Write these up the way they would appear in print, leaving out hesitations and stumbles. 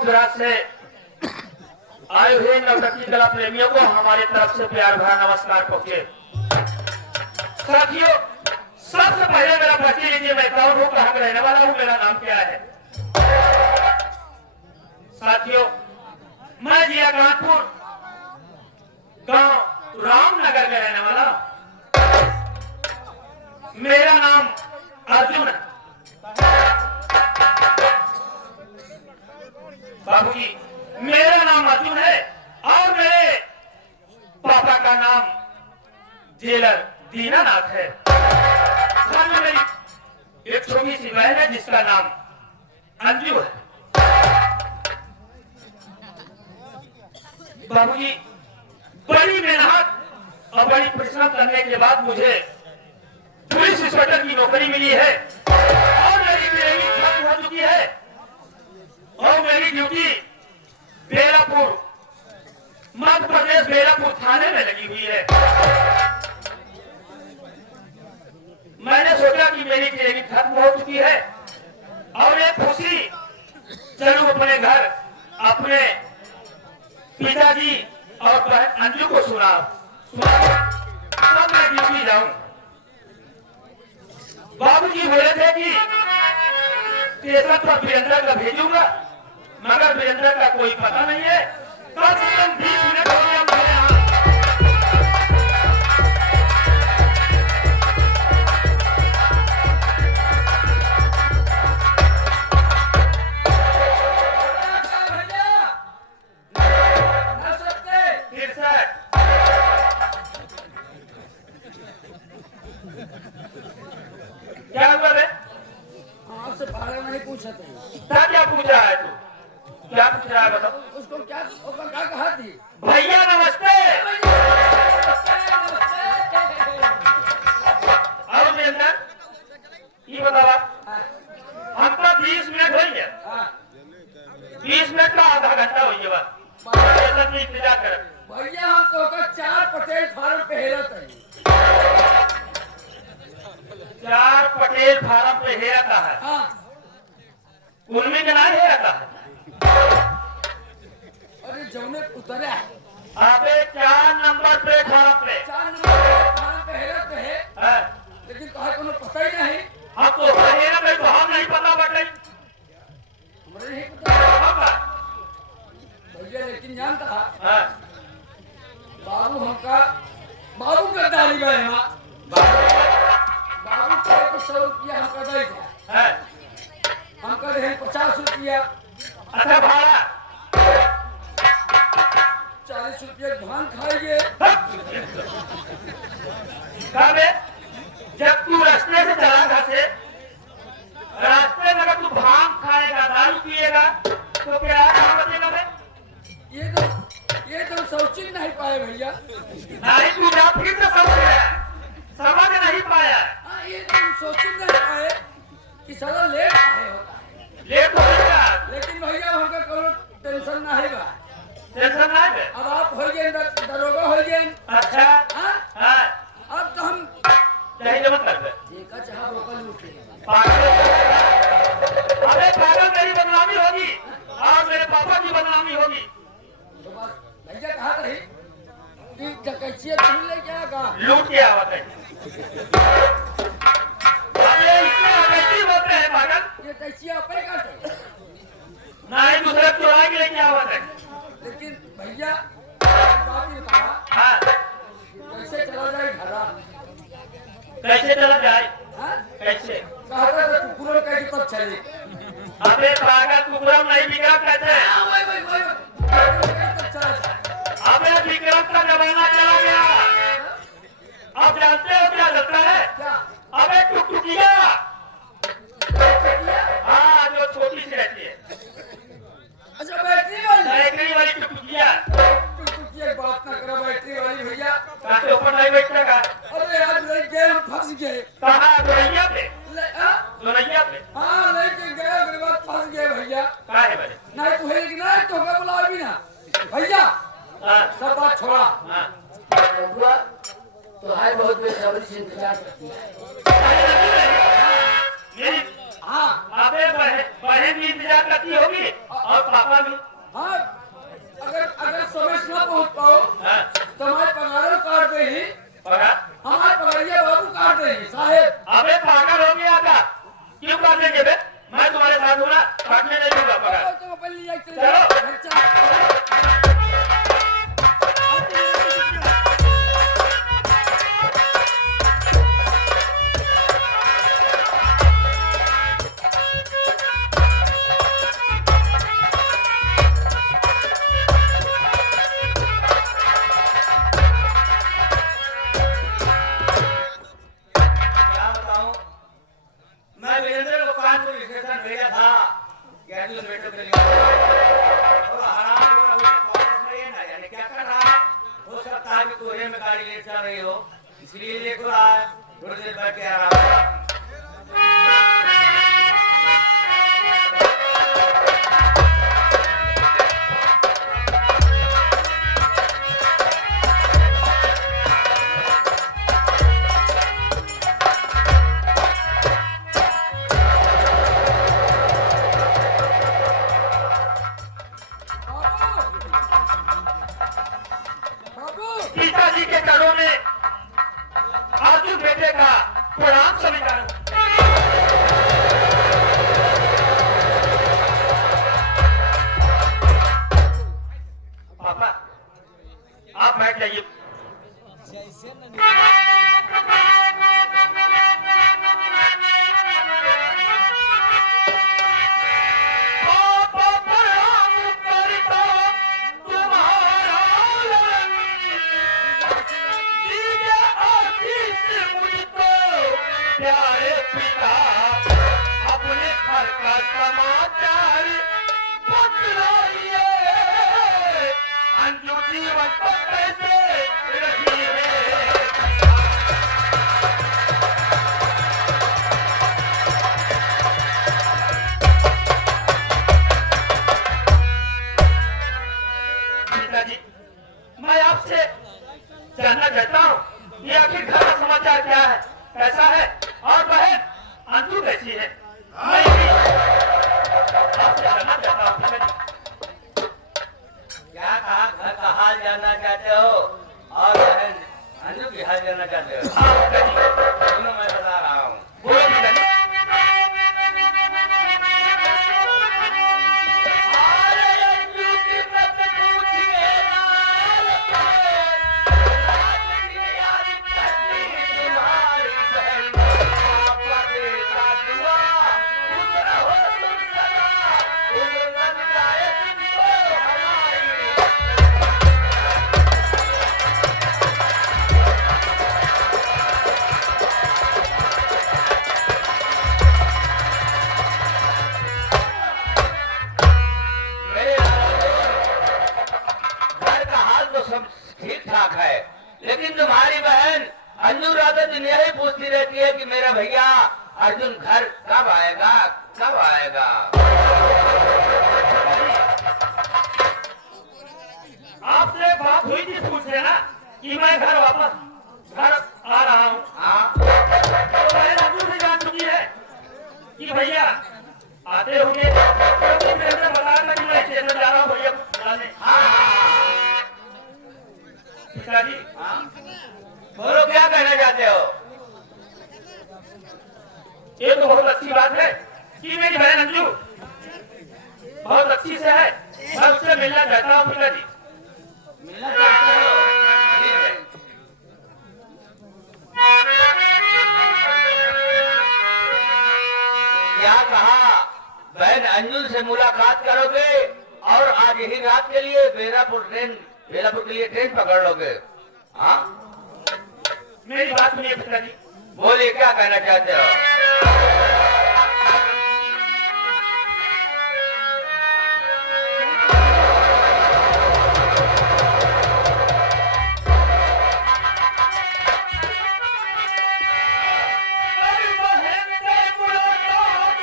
गुजरात से आए हुए नवरत्न कला प्रेमियों को हमारी तरफ से प्यार भरा नमस्कार पहुंचे। साथियों, सबसे पहले मेरा परिचय लीजिए। मैं कौन हूँ, कहाँ का रहने वाला हूँ, मेरा नाम क्या है। साथियों, मैं जिला कानपुर गांव रामनगर का रहने वाला हूं। मेरा नाम अर्जुन है। बाबूजी, मेरा नाम अर्जुन है और मेरे पापा का नाम जेलर दीनानाथ है। घर में मेरी एक छोटी सी बहन है जिसका नाम अंजू है। बाबूजी, बड़ी मेहनत और बड़ी परिश्रम करने के बाद मुझे पुलिस इंस्पेक्टर की नौकरी मिली है और मेरी ट्रेनिंग खत्म हो चुकी है और मेरी ड्यूटी बेलापुर मध्य प्रदेश बेलापुर थाने में लगी हुई है। मैंने सोचा कि मेरी ट्रेनिंग खत्म हो चुकी है और एक खुशी चलूं अपने घर, अपने पिताजी और बहन अंजू को सुना तब मैं ड्यूटी जाऊं। बाबूजी बोले थे कि स्टेशन पर वीरेंद्र का भेजूंगा, मगर वीरेंद्र का कोई पता नहीं है। कम से कम 20 मिनट हो गए हमारे यहाँ। क्या हुआ रे? आपसे भाड़ा नहीं पूछा क्या पूछा है तू? क्या पूछ रहा है बताओ? उसको क्या कहा थी? भैया नमस्ते। और वीरेंद्र ये बतावा, हमको 20 मिनट हो गया। 20 मिनट का आधा घंटा हो गया बस। इंतजार कर भैया, हमको 4 पटेल फार्म पे हेरत है। 4 पटेल फार्म पे हेरता है। हाँ, उनमें का नाम हेरता है। अरे जौने उतरे है अबे 4 नंबर प्लेटफार्म पे 4 नंबर फार्म पे हेरत है, लेकिन कहा कोनो पता ही नहीं। आपको हेरा में तो हम नहीं पता बटे हमरे नहीं पता भैया, लेकिन जानता बाबू हमका बाबू का दाढ़ी गए बाबू को 100 रुपया हमका दे दिया, हमका दे 50 रुपया। अच्छा भाड़ा 40 रुपया भांग खाएंगे। कबे जब तू रास्ते से चला घर से, रास्ते में अगर तू भांग खाएगा, दारू पिएगा तो किराया कहाँ बचेगा बे? ये तो सोच ही नहीं पाए भैया। नहीं तू जा फिर तो समझ नहीं पाया। हाँ, ये तो सोच ही नहीं पाए कि सारा लेट आए होता है। लेट हो गया, लेकिन भैया हमका कोनो टेंशन नहीं बा। टेंशन नहीं है। अब आप हो गए दरोगा हो गए। अच्छा हाँ, अब तो हम नहीं जमा कर दे। देखा चाह रोकल उठे। अबे पागल, मेरी बदनामी होगी और मेरे पापा की बदनामी होगी। तो बस भैया कहा रही कि डकैती तुम ले क्या कहा लूट के आवत है। अबे इसमें डकैती होते हैं पागल। ये कैसी आपे काटे नहीं दूसरे चुरा के लेके आवत है। लेकिन भैया बात ये कहा कैसे चला जाए घर? कैसे चला जाए? हाँ? कैसे? कहता तो कुकुरों का तब चले। अबे पागल, कुकुरम नहीं बिगड़ा कहते हैं। अबे विक्रम का जमाना चला गया। अब जानते हो क्या लगता है? क्या? अबे टुकटुकिया। हाँ, जो छोटी सी रहती है। अच्छा, बैटरी वाली टुकटुकिया। टुकटुकिया बात ना करो, बैटरी वाली भैया। काटे ऊपर नहीं बैठने का। अरे आज ले गए, हम फंस गए। कहाँ? दोनैया पे। दोनैया पे। हाँ, लेके गए, मेरे बाद फंस गए भैया। कहाँ है बड़े? नहीं तो है कि नहीं तो हमें बुलाओ भी ना भैया। सब बात छोड़ा। तो हाय बहुत बेसब्री से इंतजार करती है। मेरी हाँ, अबे बहन भी इंतजार करती होगी और पापा भी। हाँ, अगर समय से ना पहुंच पाओ हाँ, तो हमारे पगारों काट दे ही, पगार? हमारे पगारिया बाबू काट दे ही साहेब। अबे पागल हो गया क्या? क्यों काट देंगे बे? मैं तुम्हारे साथ हूँ ना, काटने नहीं दूंगा पगार। तो पहले जाके चले चलो। जाओ, घर चलो। क्या बताऊं? मैं वीरेंद्र को कानपुर स्टेशन भेजा था कि अर्जुन बेटो के लिए और हराम अभी कॉलेज में ये ना जाने क्या कर रहा है। हो सकता है कि कोहरे में गाड़ी ले चल रही हो, इसलिए लेट हो रहा है। थोड़ी देर बैठ के आराम कर। बाबू, पिताजी के चरणों में अर्जुन बेटे का प्रणाम स्वीकार। पापा, आप बैठ जाइए। पापा प्रणाम करता तुम्हारा दीजिए आशीष मुझको प्यारे पिता, अपने घर का समाचार बतलाइए। अंजू जीवन को कैसे रखी है? पिताजी, मैं आपसे जानना चाहता हूँ ये आखिर घर का समाचार क्या है, कैसा है, और बहन अंजू कैसी है? मैं भी आपसे जानना चाहता हूँ पिताजी। क्या कहा? घर का हाल जानना चाहते हो और बहन अंजू की हाल जानना चाहते हो? हाँ पिताजी, दोनों मैं बता रहा हूँ। बोलो पिताजी। अरे अंजू की मत पूछिए लाल पे, यार करनी तुम्हारी बहन, पापा बेटा दुआ, खुश रहो तुम सदा, उम्र लग जाए तुमको हमारी। मेरे घर का हाल तो सब ठीक ठाक है, लेकिन तुम्हारी बहन अंजू रात दिन यही पूछती रहती है कि मेरा भैया अर्जुन घर कब आएगा, कब आएगा। आपसे बात हुई थी पूछने ना कि मैं घर आ रहा हूँ। हाँ, तो बहन अंजू से जान चुकी है कि भैया आते होंगे, क्योंकि मेरे से बताया था कि मैं स्टेशन जा रहा हूँ भैया को बुलाने। हाँ, पिताजी, हाँ। बोलो क्या कहना चाहते हो? ये तो बहुत अच्छी बात है कि मेरी बहन अंजू बहुत अच्छी से है। मैं उससे मिलना चाहता हूँ पिताजी। मिलना चाहते हो? ठीक है। क्या कहा? बहन अंजू से मुलाकात करोगे और आज ही रात के लिए बेलापुर के लिए ट्रेन पकड़ लोगे। हाँ, मेरी बात सुनिए पिताजी। बोलिए क्या कहना चाहते हो? मेरी बहन से मुलाकात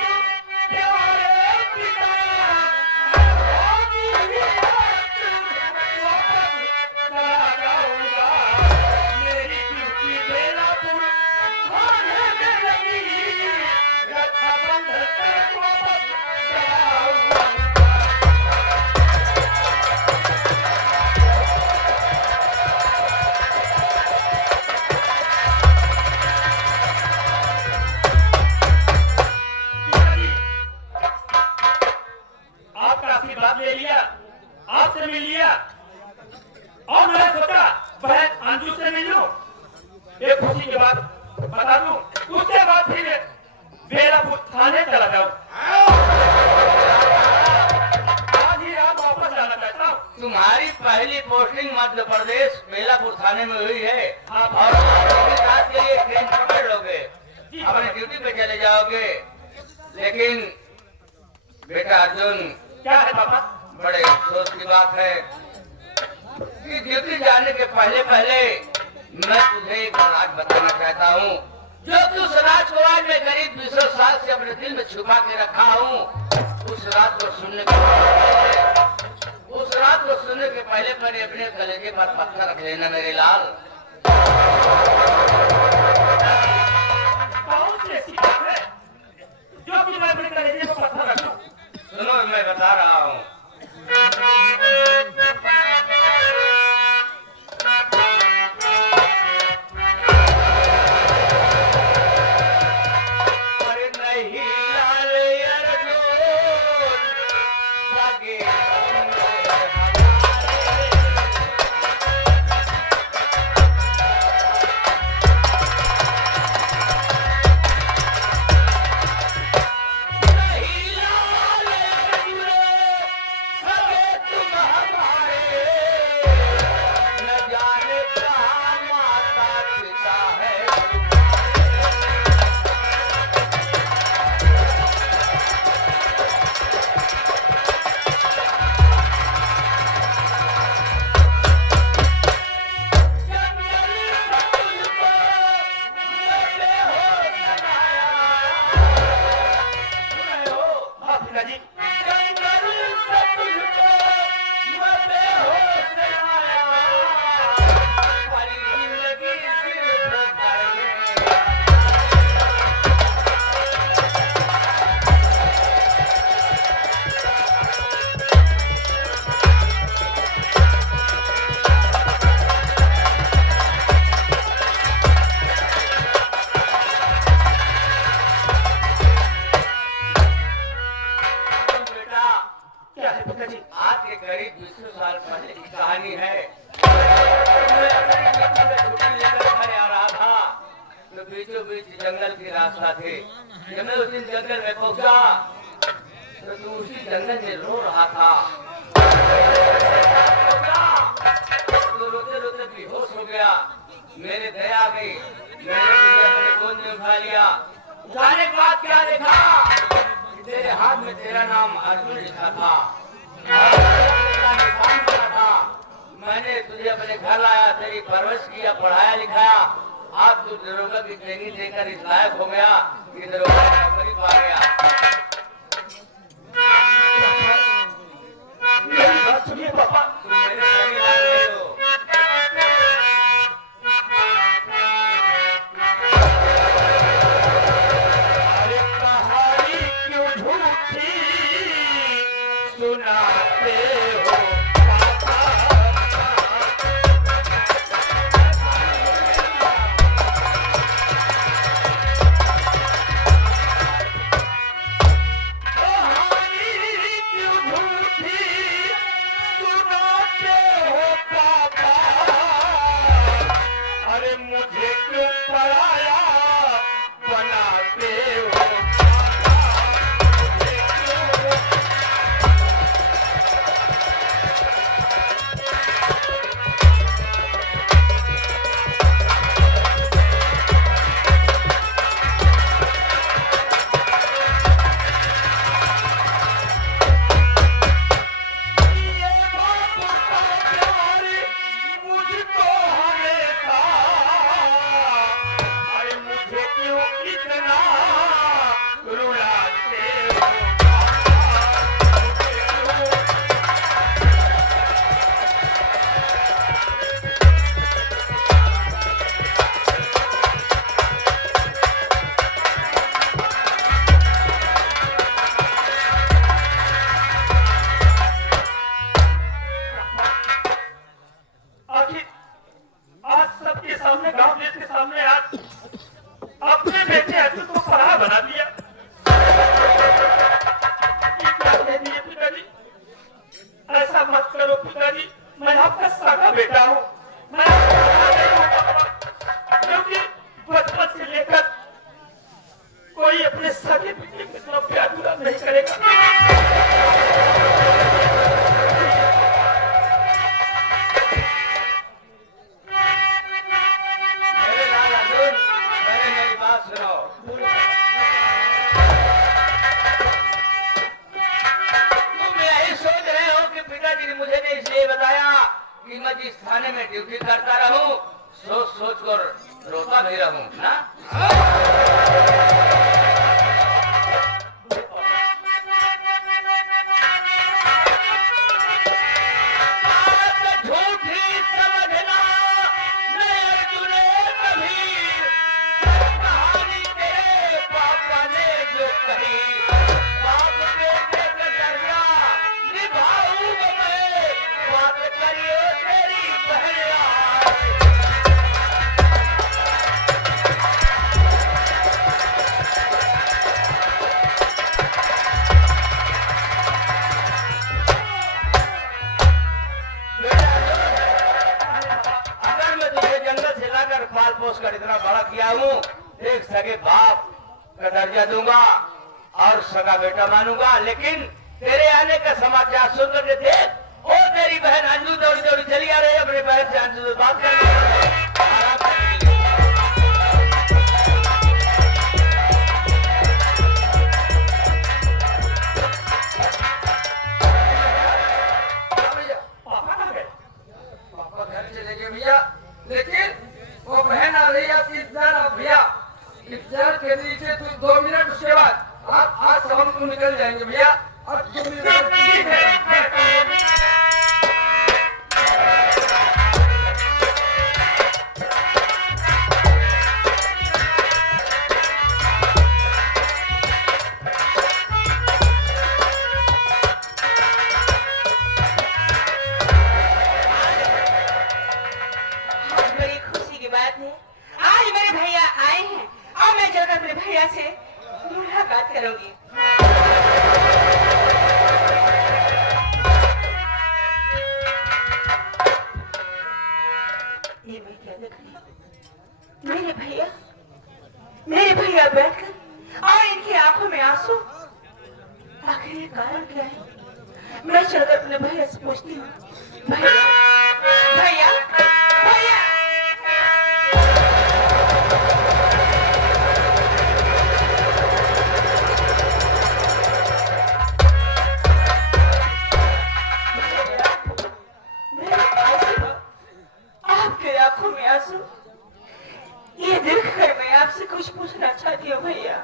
प्यारे पिता, आज ही रात वापस चला जाऊंगा। मेरी ड्यूटी बेलापुर थाने में लगी, खुशी की बात बता दूं, उसके बाद फिर बेलापुर थाने चला जाऊं। आज ही आप वापस जाना चाहता हूं। तुम्हारी पहली पोस्टिंग मध्य प्रदेश बेलापुर थाने में हुई है हाँ। और अगली रात के लिए ट्रेन पकड़ लोगे, अपने ड्यूटी पे चले जाओगे। लेकिन बेटा अर्जुन, क्या है पापा? बड़े अफसोस की बात है कि ड्यूटी जाने के पहले पहले मैं तुझे एक राज बताना चाहता हूँ, जो कि उस राज को आज मैं करीब 200 साल से अपने दिल में छुपा के रखा हूँ। उस रात को सुनने के पहले पहले अपने कलेजे पर पत्थर रख लेना मेरे लाल। कौन सी ऐसी बात है जो कि मैं अपने कलेजे पर पत्थर रखूं? सुनो, मैं बता रहा हूँ। अरे नहीं लाल अर्जुन, सगे आज के करीब 200 साल पहले की कहानी है। मैं अपनी ड्यूटी से छुट्टी लेकर घर आ रहा था तो बीचों बीच जंगल की रास्ता थे। जब मैं उस दिन जंगल में पहुंचा तो तू उसी जंगल में रो रहा था। तो रोते रोते बेहोश हो गया। मेरे दया आ गई, मैंने तुझे अपने गोद में उठा लिया। उठाने के बाद क्या देखा, तेरे हाथ में तेरा नाम अर्जुन लिखा था। मैंने तुझे अपने घर लाया, तेरी परवरिश किया, पढ़ाया लिखाया। आज तू दरोगा की ट्रेनिंग देकर इस लायक हो गया कि दरोगा की नौकरी पा गया। मेरी बात सुनिए पापा। तुम मेरे सगे लाल नहीं हो। अरे कहानी क्यों झूठी सुनाते हो पापा? जिस थाने में ड्यूटी करता रहूं, सोच सोच कर रोता भी रहूं ना। बात झूठी समझना नहीं अर्जुन कभी, कहानी तेरे पापा ने जो कही, बाप बेटे का दर्जा निभाऊंगा मैं, बात करिए तेरी बहन आज। अगर मैं तुझे जंगल से लाकर पाल पोस कर इतना बड़ा किया हूँ, एक सगे बाप का दर्जा दूंगा और सगा बेटा मानूंगा, लेकिन तेरे आने का समाचार सुनकर के थे और तेरी बहन अंजू दौड़ी दौड़ी चली आ रही है, अपने बहन से अंजू से बात कर पापा घर चले गए भैया, लेकिन वो बहन आ रही है आपकी इंतजार। अब भैया इंतजार के नीचे तो 2 मिनट, उसके बाद आप आज शाम को निकल जाएंगे भैया। अब 2 मिनट आज बड़ी खुशी की बात है, आज मेरे भैया आए हैं और मैं जल्द अपने भैया से मुलाकात करूंगी। ये मैं क्या देख रही हूँ? मेरे भैया बैठकर और इनकी आंखों में आंसू, आखिर ये कारण क्या है? मैं चलकर अपने भैया से पूछती हूँ, भैया भैया भैया। आपके आंखों में आंसू, ये देखकर मैं आपसे कुछ पूछना चाहती हूँ भैया।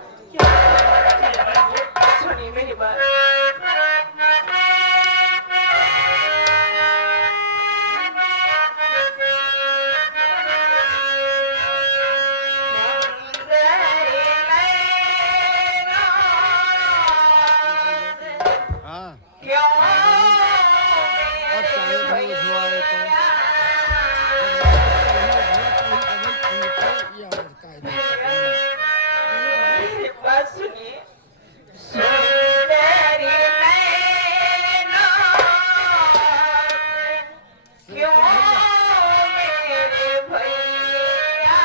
सुनिए मेरी बात। मेरी बात सुनिए। सुंदरी नैना क्यों मेरे भैया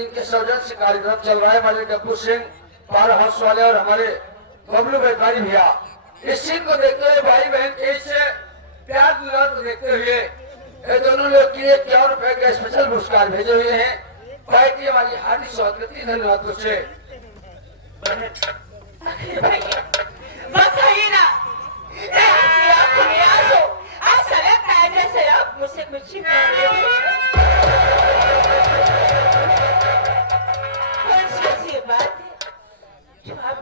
जिनके सौजन्य से कार्यक्रम चल रहा है, हमारे डब्बू सिंह पावर हाउस वाले और हमारे बबलू व्यापारी भैया, इस सीन को देखते हुए भाई बहन के इससे प्यार दुलार को देखते हुए ये दोनों लोग के लिए 51 रुपए के स्पेशल पुरस्कार भेजे हुए हैं। भाई की हमारी हार्दिक स्वागत करती है, धन्यवाद तुझसे। अरे भैया बताइए ना, आपको मैं आंसू ऐसा लगता है जैसे आप मुझसे कुछ ही कर रहे हैं। कौन सी ऐसी बात है जो आप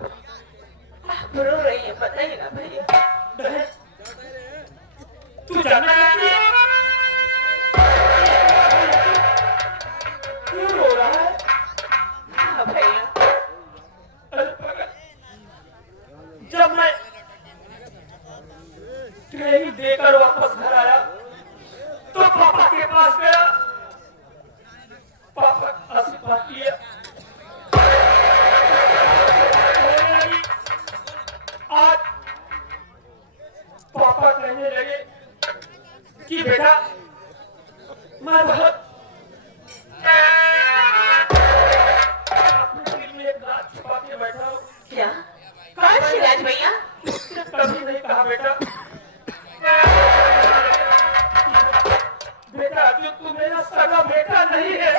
रो रही हैं, बताइए ना भैया। बहन, तू जानना चाहती है क्यों रो रहा है? हाँ भैया, अरे पागल, जब मैं ट्रेनिंग देकर वापस घर आया तो पापा के पास गया, पापा आशीर्वाद दिया। कहने लगी, आज पापा कहने लगे कि बेटा मैं बहुत अपने दिल में एक राज छुपा के बैठा हूँ। क्या कौन सी राज भैया? कभी नहीं कहा बेटा, बेटा जो तू मेरा सगा बेटा नहीं है।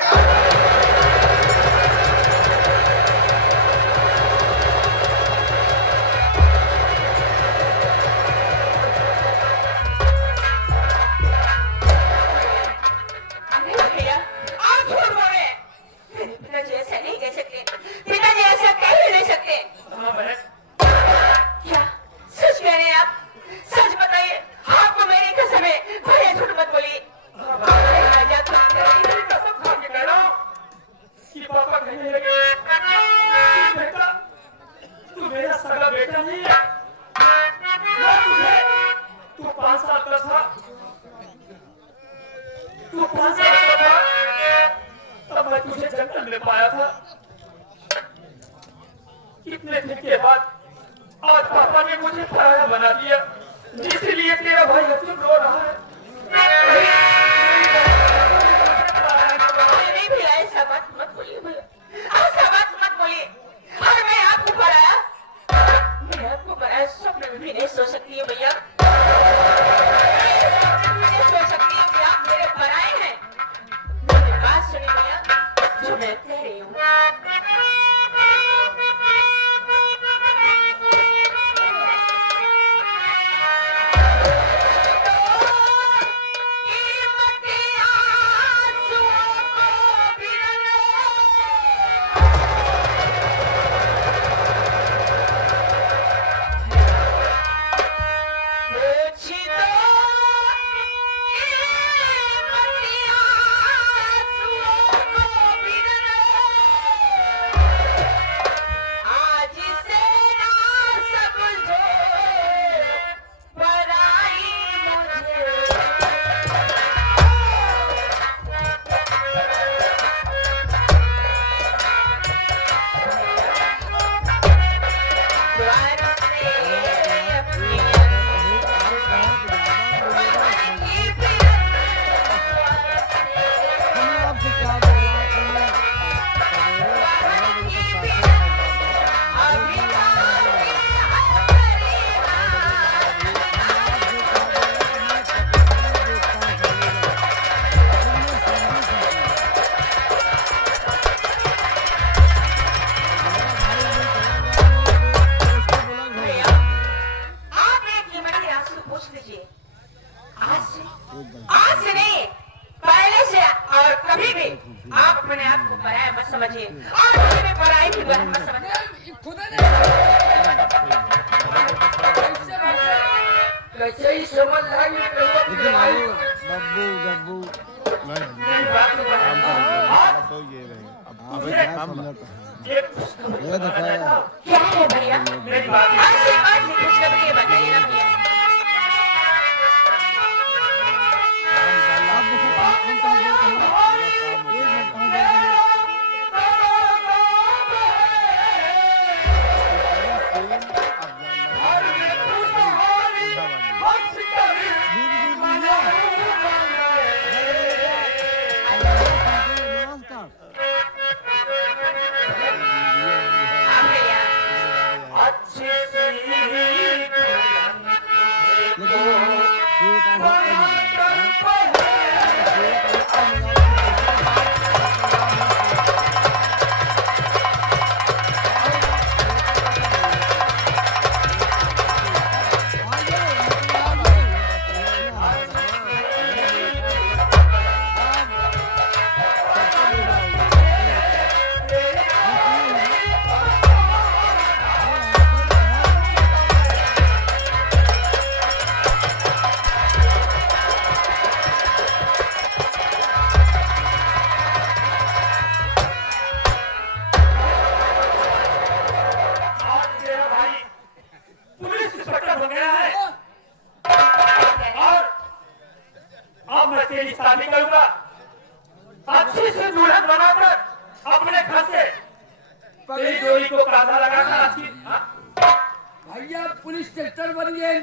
अरे भैया आप झूठ बोल रहे हैं। मेरे पिताजी ऐसा नहीं कह सकते, पिताजी ऐसा कह ही नहीं सकते। हाँ बहन, क्या सच कह रहे हैं आप? सच बताइए, आपको मेरी कसम है, भैया झूठ मत बोलिए। मजाक मत करिए। कसम खा के कह रहा हूँ कि पापा कहने लगे कि बेटा तू मेरा सगा बेटा नहीं है। मैं तुझे, तू 5 साल का था, तू 5 साल का था तब मैं तुझे जंगल में पाया था। कितने दिन के बाद आज पापा ने मुझे पराया बना दिया, जिसलिए तेरा भाई अतुल रो रहा है। नहीं भैया, ऐसा बात मत बोलिए भैया, ऐसा बात मत बोलिए। और मैं आपको पराया, मैं आपको पराया स्वप्न में भी नहीं सोच सकती हूँ भैया। नहीं सोच सकती हूँ कि आप मेरे पराए हैं। मेरी बात सुनिए भैया, जो मैं कह रही हूँ। आज से नहीं, पहले से और कभी भी आप अपने आप को पराया मत समझिए और मुझे भी पराई की बहन मत समझिए। कैसे ही समझ आएगी कि वो अपने भाई बब्बू बब्बू मेरी बात को बहन, आज तो ये रहे अब मुझे एक खुशखबरी ये देखो बताना चाहता हूँ। क्या है भैया? मेरी बात ऐसी कौन सी खुशखबरी है, बताइए ना भैया। अच्छी सी दुल्हन तुझे पुलिस इंस्पेक्टर हो गया है और अब मैं तेरी शादी करूंगा अच्छी से दुल्हन बनाकर अपने घर से तेरी डोरी को कांधा लगाकर आज की भैया पुलिस इंस्पेक्टर बन गए।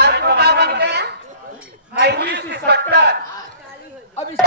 आपको क्या बन गया? पुलिस इंस्पेक्टर अब इस